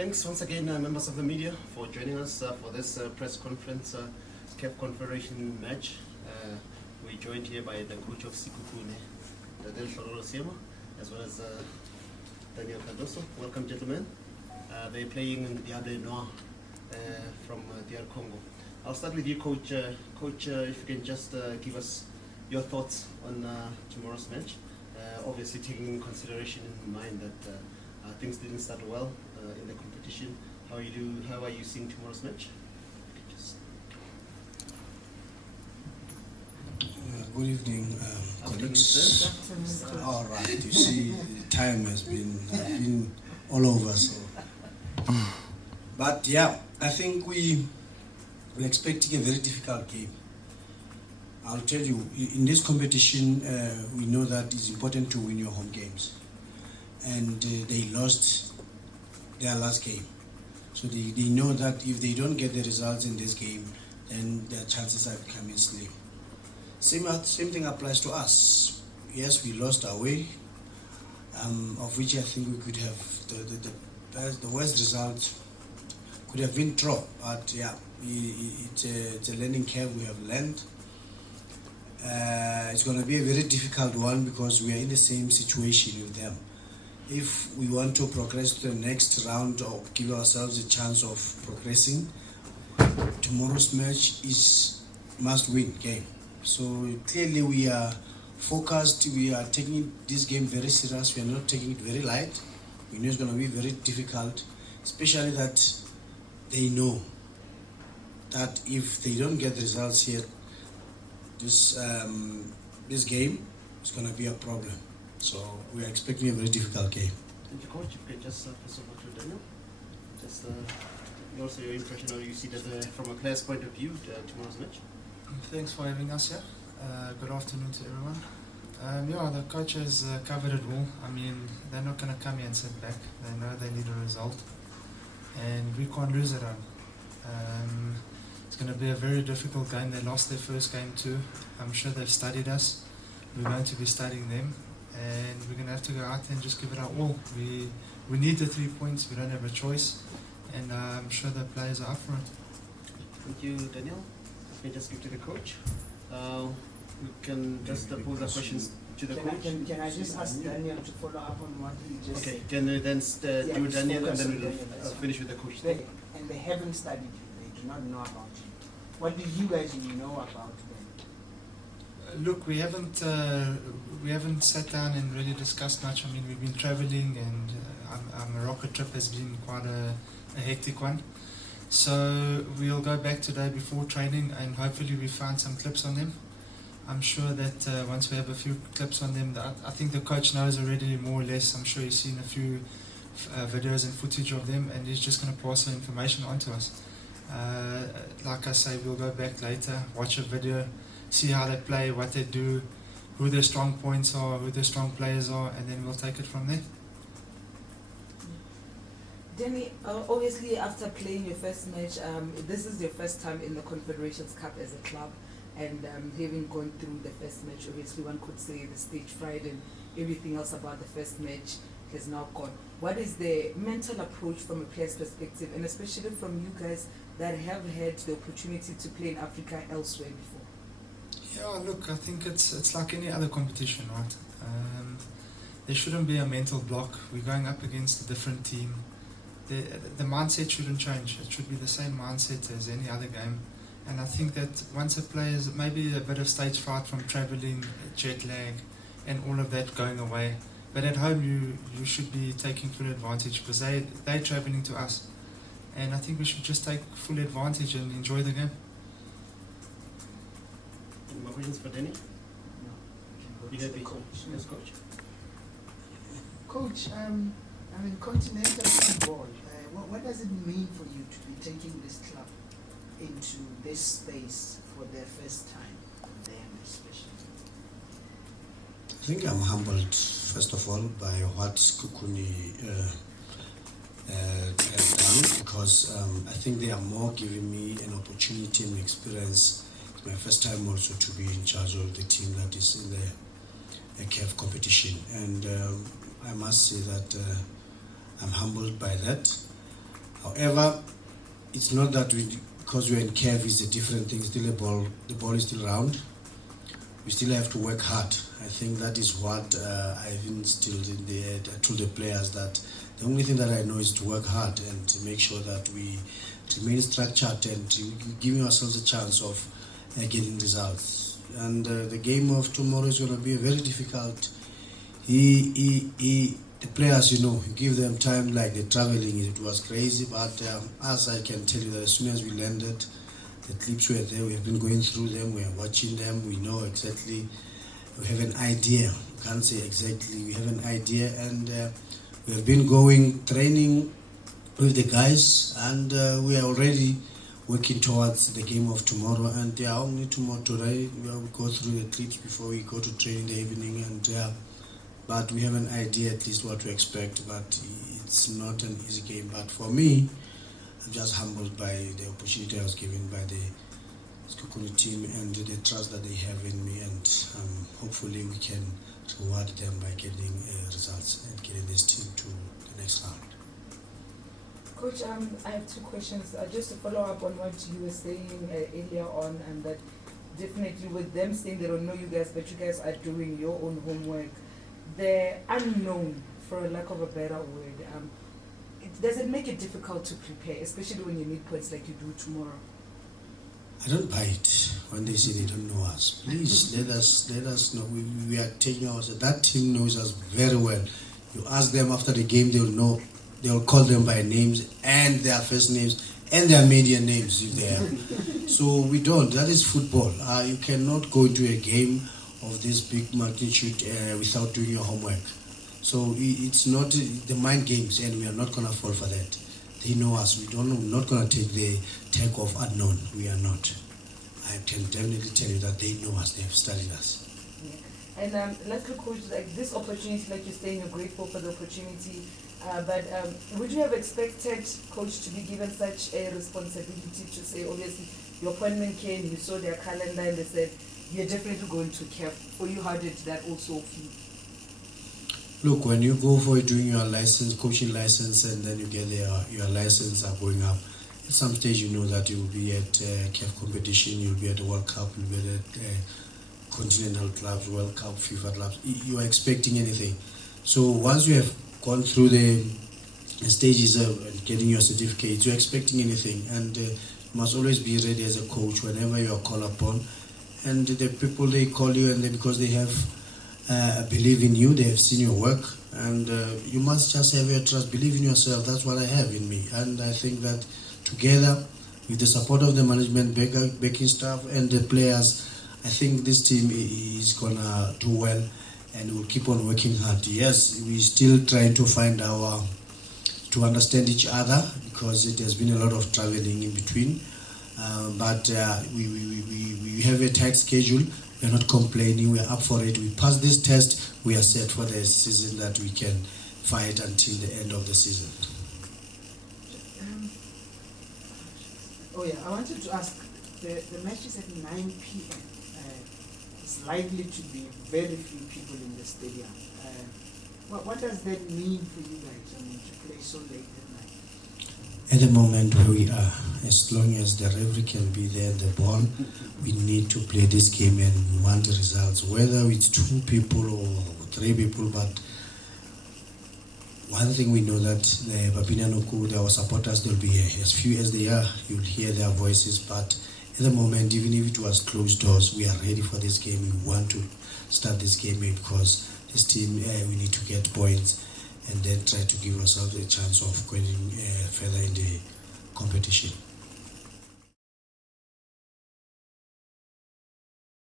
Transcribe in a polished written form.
Thanks once again, members of the media, for joining us for this press conference, CAF Confederation match. We're joined here by the coach of Sikukune, Seema, as well as Daniel Cardoso. Welcome, gentlemen. They're playing in the Noir from DR Congo. I'll start with you, Coach. Coach, if you can just give us your thoughts on tomorrow's match. Obviously, taking in consideration in mind that things didn't start well in the competition. How are you seeing tomorrow's match? Good evening, colleagues. All right, you see, time has been all over. So, but yeah, I think we're expecting a very difficult game. I'll tell you, in this competition, we know that it's important to win your home games, and they lost their last game. So they know that if they don't get the results in this game, then their chances are becoming slim. Same thing applies to us. Yes, we lost our way, of which I think we could have the worst result could have been draw. But yeah, it's a learning curve we have learned. It's going to be a very difficult one because we are in the same situation with them. If we want to progress to the next round or give ourselves a chance of progressing, tomorrow's match is must-win game. So clearly we are focused, we are taking this game very serious, we are not taking it very light. We know it's going to be very difficult, especially that they know that if they don't get the results here, this game is going to be a problem. So we are expecting a very difficult game. Thank you, Coach. If you can just pass over to Daniel. Just also your impression, or you see that from a player's point of view, tomorrow's match. Thanks for having us here. Good afternoon to everyone. Yeah, the coach has covered it all. I mean, they're not going to come here and sit back. They know they need a result, and we can't lose it on. It's going to be a very difficult game. They lost their first game too. I'm sure they've studied us. We're going to be studying them, and we're going to have to go out there and just give it our all. We need the 3 points. We don't have a choice, and I'm sure the players are up for it. Thank you, Daniel. Let me just give to the coach. We can just pose a question to the coach. Can I just ask Daniel to follow up on what he just said? Okay, can we then do Daniel and then we'll finish with the coach? And they haven't studied you, they do not know about you. What do you guys know about them? Look, we haven't sat down and really discussed much. I mean, we've been traveling, and our Morocco trip has been quite a hectic one. So we'll go back today before training, and hopefully we find some clips on them. I'm sure that once we have a few clips on them, I think the coach knows already more or less. I'm sure he's seen a few videos and footage of them, and he's just going to pass the information on to us. Like I say, we'll go back later, watch a video, see how they play, what they do, who their strong points are, who their strong players are, and then we'll take it from there. Danny, obviously after playing your first match, this is your first time in the Confederations Cup as a club, and having gone through the first match, obviously one could say the stage fright and everything else about the first match has now gone. What is the mental approach from a player's perspective, and especially from you guys that have had the opportunity to play in Africa elsewhere before? Yeah, look, I think it's like any other competition, right? There shouldn't be a mental block. We're going up against a different team. The mindset shouldn't change. It should be the same mindset as any other game. And I think that once a player, maybe a bit of stage fright from traveling, jet lag, and all of that going away. But at home, you should be taking full advantage because they're traveling to us. And I think we should just take full advantage and enjoy the game. Any more questions for Danny? No. You happy? Coach. Yes, Coach. Coach, I mean, continental football, what does it mean for you to be taking this club into this space for their first time, them especially? I think I'm humbled, first of all, by what Kukuni has done, because I think they are more giving me an opportunity and experience. It's my first time also to be in charge of the team that is in the CAF competition, and I must say that I'm humbled by that. However, it's not that because we're in CAF is a different thing. Still the ball is still round. We still have to work hard. I think that is what I've instilled in to the players, that the only thing that I know is to work hard and to make sure that we remain structured and to give ourselves a chance of getting results. And the game of tomorrow is going to be very difficult. The players, you give them time, like the traveling, it was crazy, but as I can tell you that as soon as we landed, the clips were there, we have been going through them, we are watching them, we know exactly, we have an idea, can't say exactly, we have an idea, and we have been training with the guys, and we are already working towards the game of tomorrow, and only tomorrow today, we will go through the clips before we go to train in the evening, and but we have an idea at least what to expect, but it's not an easy game. But for me, I'm just humbled by the opportunity I was given by the Sekhukhune team and the trust that they have in me, and hopefully we can reward them by getting results and getting this team to the next round. Coach, I have two questions. Just to follow up on what you were saying earlier on, and that definitely with them saying they don't know you guys, but you guys are doing your own homework. The unknown, for a lack of a better word, does it make it difficult to prepare, especially when you need points like you do tomorrow? I don't buy it when they say they don't know us. Please let us know. We are taking ourselves. That team knows us very well. You ask them after the game, they'll know. They'll call them by names and their first names and their media names if they have. So we don't. That is football. You cannot go into a game of this big magnitude without doing your homework. So it's not the mind games, and we are not going to fall for that. They know us. We're not going to take the tag of unknown. We are not. I can definitely tell you that they know us. They have studied us. Yeah. And lastly, Coach, like this opportunity, like you're saying, you're grateful for the opportunity. But would you have expected, Coach, to be given such a responsibility to say, obviously, your appointment came, you saw their calendar, and they said, you're definitely going to CAF. For you, how did that also feel? Look, when you go for doing your license, coaching license, and then you get your license are going up, at some stage you know that you will be at CAF competition, you'll be at the World Cup, you'll be at Continental Clubs, World Cup, FIFA Clubs. You are expecting anything. So once you have gone through the stages of getting your certificate, you're expecting anything, and you must always be ready as a coach whenever you are called upon. And the people, they call you, and because they have believe in you, they have seen your work, and you must just have your trust, believe in yourself. That's what I have in me, and I think that together with the support of the management, backing staff, and the players, I think this team is gonna do well, and we'll keep on working hard. Yes, we're still trying to to understand each other, because it has been a lot of traveling in between. But we have a tight schedule. We're not complaining. We're up for it. We pass this test. We are set for the season that we can fight until the end of the season. I wanted to ask, the match is at 9 p.m. It's likely to be very few people in the stadium. What does that mean for you guys? To play so late at night? At the moment where we are, as long as the referee can be there, the ball, we need to play this game, and we want the results, whether it's 2 people or 3 people. But one thing we know that the Babinanoku, our supporters, they'll be here. As few as they are, you'll hear their voices. But at the moment, even if it was closed doors, we are ready for this game. We want to start this game because this team, we need to get points and then try to give ourselves a chance of going further in the competition.